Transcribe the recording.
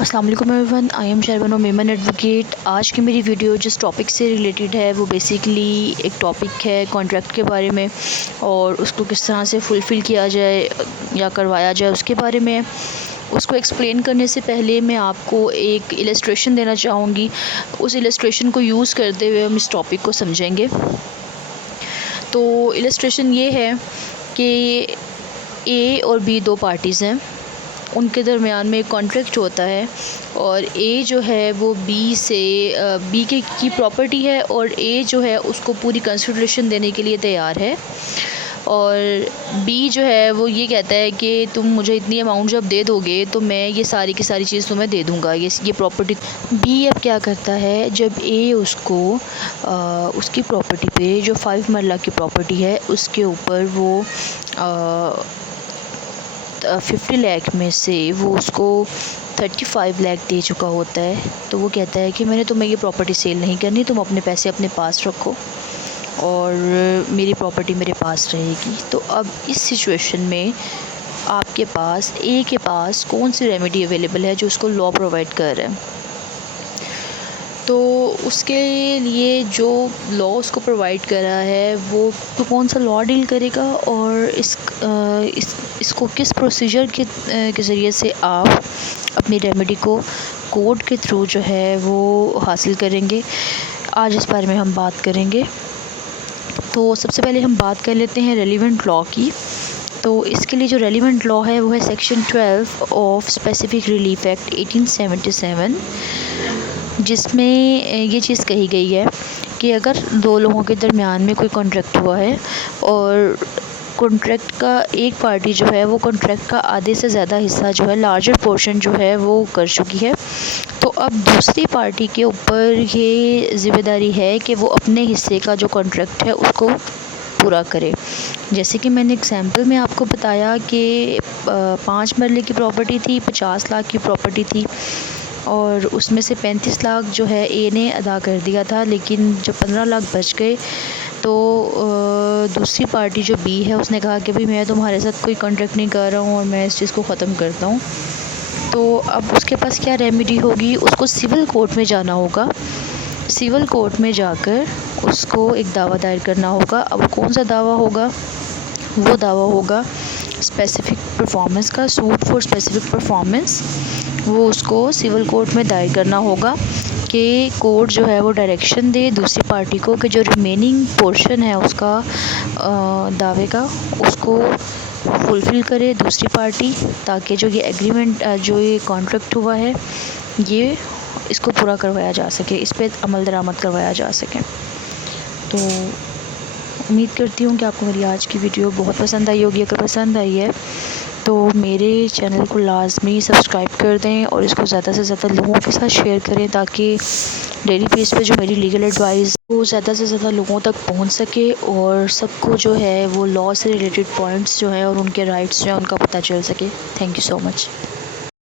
السلام علیکم everyone, I am Shehrbano Memon advocate. آج کی میری ویڈیو جس ٹاپک سے ریلیٹڈ ہے وہ بیسیکلی ایک ٹاپک ہے کانٹریکٹ کے بارے میں، اور اس کو کس طرح سے فلفل کیا جائے یا کروایا جائے اس کے بارے میں۔ اس کو ایکسپلین کرنے سے پہلے میں آپ کو ایک السٹریشن دینا چاہوں گی، اس السٹریشن کو یوز کرتے ہوئے ہم اس ٹاپک کو سمجھیں گے۔ تو السٹریشن یہ ہے کہ اے اور بی دو پارٹیز ہیں، ان کے درمیان میں ایک کانٹریکٹ ہوتا ہے، اور اے جو ہے وہ بی کی پراپرٹی ہے، اور اے جو ہے اس کو پوری کنسیڈریشن دینے کے لیے تیار ہے، اور بی جو ہے وہ یہ کہتا ہے کہ تم مجھے اتنی اماؤنٹ جب دے دو گے تو میں یہ ساری کی ساری چیز تمہیں دے دوں گا، یہ پراپرٹی۔ بی اب کیا کرتا ہے، جب اے اس کو اس کی پراپرٹی پہ جو 5 مرلہ کی پراپرٹی ہے اس کے اوپر وہ 50 لاکھ میں سے وہ اس کو 35 لاکھ دے چکا ہوتا ہے، تو وہ کہتا ہے کہ میں نے تمہیں یہ پراپرٹی سیل نہیں کرنی، تم اپنے پیسے اپنے پاس رکھو اور میری پراپرٹی میرے پاس رہے گی۔ تو اب اس سچویشن میں آپ کے پاس اے کے پاس کون سی ریمیڈی اویلیبل ہے جو اس کو لا پرووائڈ کر رہا ہے؟ تو اس کے لیے جو لا اس کو پرووائڈ کر رہا ہے وہ تو کون سا لا ڈیل کرے گا، اور اس کو کس پروسیجر کے ذریعے سے آپ اپنی ریمیڈی کو کورٹ کے تھرو جو ہے وہ حاصل کریں گے، آج اس بارے میں ہم بات کریں گے۔ تو سب سے پہلے ہم بات کر لیتے ہیں ریلیونٹ لا کی۔ تو اس کے لیے جو ریلیونٹ لا ہے وہ ہے section 12 of specific relief act 1877، جس میں یہ چیز کہی گئی ہے کہ اگر دو لوگوں کے درمیان میں کوئی کانٹریکٹ ہوا ہے، اور کانٹریکٹ کا ایک پارٹی جو ہے وہ کانٹریکٹ کا آدھے سے زیادہ حصہ جو ہے لارجر پورشن جو ہے وہ کر چکی ہے، تو اب دوسری پارٹی کے اوپر یہ ذمہ داری ہے کہ وہ اپنے حصے کا جو کانٹریکٹ ہے اس کو پورا کرے۔ جیسے کہ میں نے ایگزامپل میں آپ کو بتایا کہ 5 مرلے کی پراپرٹی تھی، 50 لاکھ کی پراپرٹی تھی، اور اس میں سے 35 لاکھ جو ہے اے نے ادا کر دیا تھا، لیکن جب 15 لاکھ بچ گئے تو دوسری پارٹی جو بی ہے اس نے کہا کہ بھئی میں تمہارے ساتھ کوئی کانٹریکٹ نہیں کر رہا ہوں اور میں اس چیز کو ختم کرتا ہوں۔ تو اب اس کے پاس کیا ریمیڈی ہوگی، اس کو سول کورٹ میں جانا ہوگا، سول کورٹ میں جا کر اس کو ایک دعویٰ دائر کرنا ہوگا۔ اب کون سا دعویٰ ہوگا؟ وہ دعویٰ ہوگا اسپیسیفک پرفارمنس کا، سوٹ فار اسپیسیفک پرفارمنس۔ وہ اس کو سول کورٹ میں دائر کرنا ہوگا کہ کورٹ جو ہے وہ ڈائریکشن دے دوسری پارٹی کو کہ جو ریمیننگ پورشن ہے اس کا دعوے کا اس کو فلفل کرے دوسری پارٹی، تاکہ جو یہ ایگریمنٹ جو یہ کانٹریکٹ ہوا ہے یہ اس کو پورا کروایا جا سکے، اس پہ عمل درآمد کروایا جا سکے۔ تو امید کرتی ہوں کہ آپ کو میری آج کی ویڈیو بہت پسند آئی ہوگی۔ اگر پسند آئی ہے تو میرے چینل کو لازمی سبسکرائب کر دیں، اور اس کو زیادہ سے زیادہ لوگوں کے ساتھ شیئر کریں تاکہ ڈیلی بیس پہ جو میری لیگل ایڈوائز وہ زیادہ سے زیادہ لوگوں تک پہنچ سکے، اور سب کو جو ہے وہ لا سے ریلیٹڈ پوائنٹس جو ہیں اور ان کے رائٹس جو ہیں ان کا پتہ چل سکے۔ Thank you so much.